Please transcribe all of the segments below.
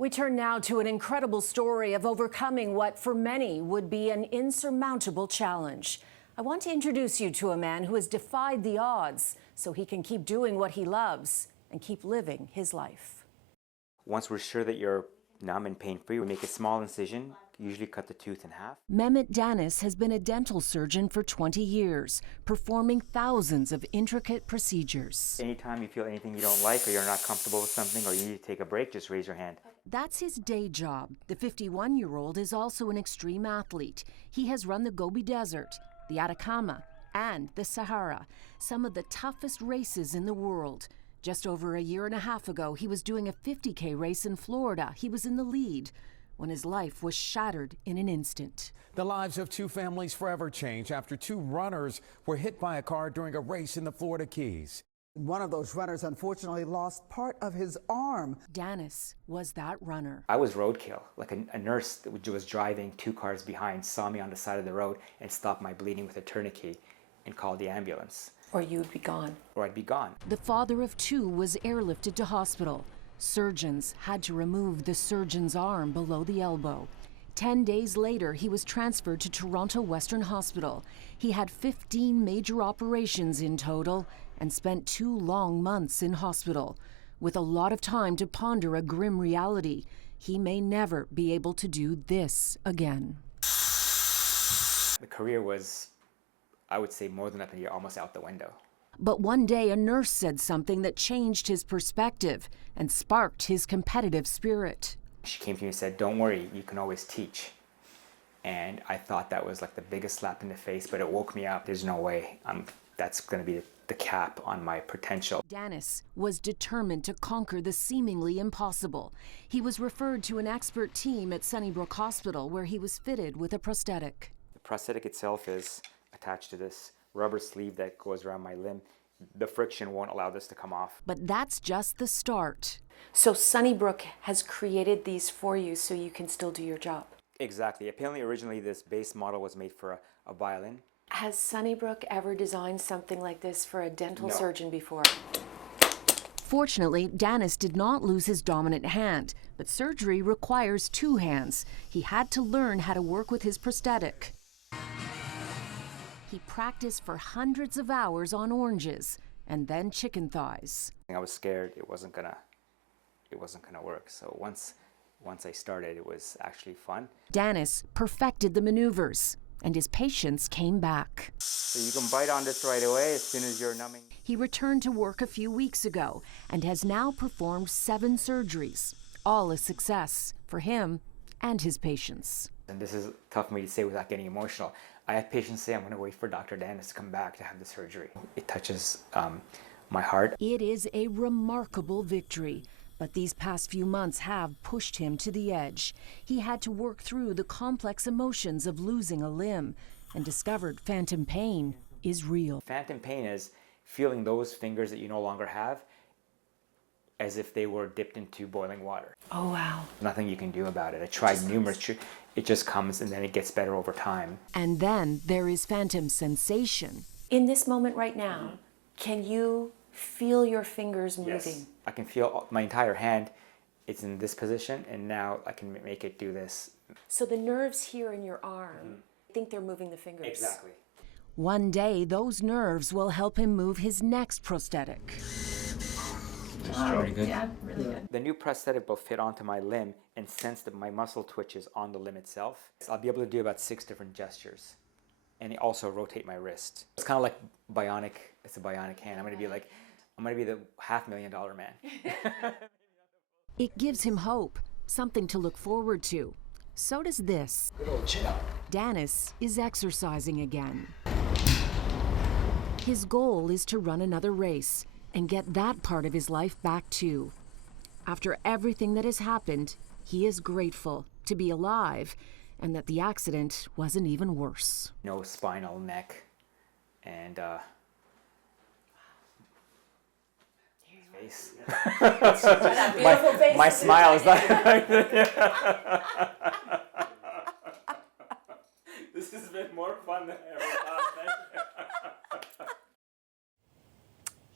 We turn now to an incredible story of overcoming what for many would be an insurmountable challenge. I want to introduce you to a man who has defied the odds so he can keep doing what he loves and keep living his life. Once we're sure that you're numb and pain-free, we make a small incision, usually cut the tooth in half. Mehmet Danis has been a dental surgeon for 20 years, performing thousands of intricate procedures. Anytime you feel anything you don't like or you're not comfortable with something or you need to take a break, just raise your hand. That's his day job. The 51-year-old is also an extreme athlete. He has run the Gobi Desert, the Atacama, and the Sahara, some of the toughest races in the world. Just over a year and a half ago, he was doing a 50K race in Florida. He was in the lead when his life was shattered in an instant. The lives of two families forever changed after two runners were hit by a car during a race in the Florida Keys. One of those runners unfortunately lost part of his arm. Danis was that runner. I was roadkill. Like a nurse that was driving 2 cars behind saw me on the side of the road and stopped my bleeding with a tourniquet and called the ambulance. Or you'd be gone. Or I'd be gone. The father of 2 was airlifted to hospital. Surgeons had to remove the surgeon's arm below the elbow. 10 days later, he was transferred to Toronto Western Hospital. He had 15 major operations in total and spent 2 long months in hospital. With a lot of time to ponder a grim reality, he may never be able to do this again. The career was, I would say, more than up in the air, almost out the window. But one day a nurse said something that changed his perspective and sparked his competitive spirit. She came to me and said, "Don't worry, you can always teach." And I thought that was like the biggest slap in the face, but it woke me up. There's no way that's going to be the cap on my potential. Danis was determined to conquer the seemingly impossible. He was referred to an expert team at Sunnybrook Hospital where he was fitted with a prosthetic. The prosthetic itself is attached to this rubber sleeve that goes around my limb. The friction won't allow this to come off. But that's just the start. So Sunnybrook has created these for you so you can still do your job. Exactly. Apparently, originally this base model was made for a violin. Has Sunnybrook ever designed something like this for a dental surgeon before? Fortunately, Danis did not lose his dominant hand, but surgery requires 2 hands. He had to learn how to work with his prosthetic. He practiced for hundreds of hours on oranges and then chicken thighs. I was scared it wasn't gonna work. So once I started, it was actually fun. Danis perfected the maneuvers, and his patience came back. So you can bite on this right away as soon as you're numbing. He returned to work a few weeks ago and has now performed 7 surgeries, all a success for him and his patients. And this is tough for me to say without getting emotional. I have patients say, "I'm going to wait for Dr. Danis to come back to have the surgery." It touches my heart. It is a remarkable victory, but these past few months have pushed him to the edge. He had to work through the complex emotions of losing a limb and discovered phantom pain is real. Phantom pain is feeling those fingers that you no longer have as if they were dipped into boiling water. Oh, wow. Nothing you can do about it. I tried numerous it just comes and then it gets better over time. And then there is phantom sensation. In this moment right now, can you feel your fingers moving? Yes. I can feel my entire hand. It's in this position, and now I can make it do this. So the nerves here in your arm, I think they're moving the fingers. Exactly. One day, those nerves will help him move his next prosthetic. Pretty good. Yeah, really good. The new prosthetic will fit onto my limb and sense that my muscle twitches on the limb itself. So I'll be able to do about 6 different gestures, and also rotate my wrist. It's kind of like bionic. It's a bionic hand. I'm going to be the $500,000 man. It gives him hope, something to look forward to. So does this. Good old chin up. Danis is exercising again. His goal is to run another race and get that part of his life back too. After everything that has happened, he is grateful to be alive and that the accident wasn't even worse. No spinal neck, and face. Beautiful face. My smile is not. This has been more fun than I ever thought.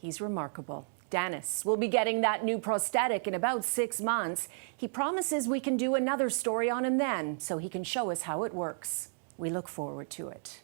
He's remarkable. Dennis will be getting that new prosthetic in about 6 months. He promises we can do another story on him then, so he can show us how it works. We look forward to it.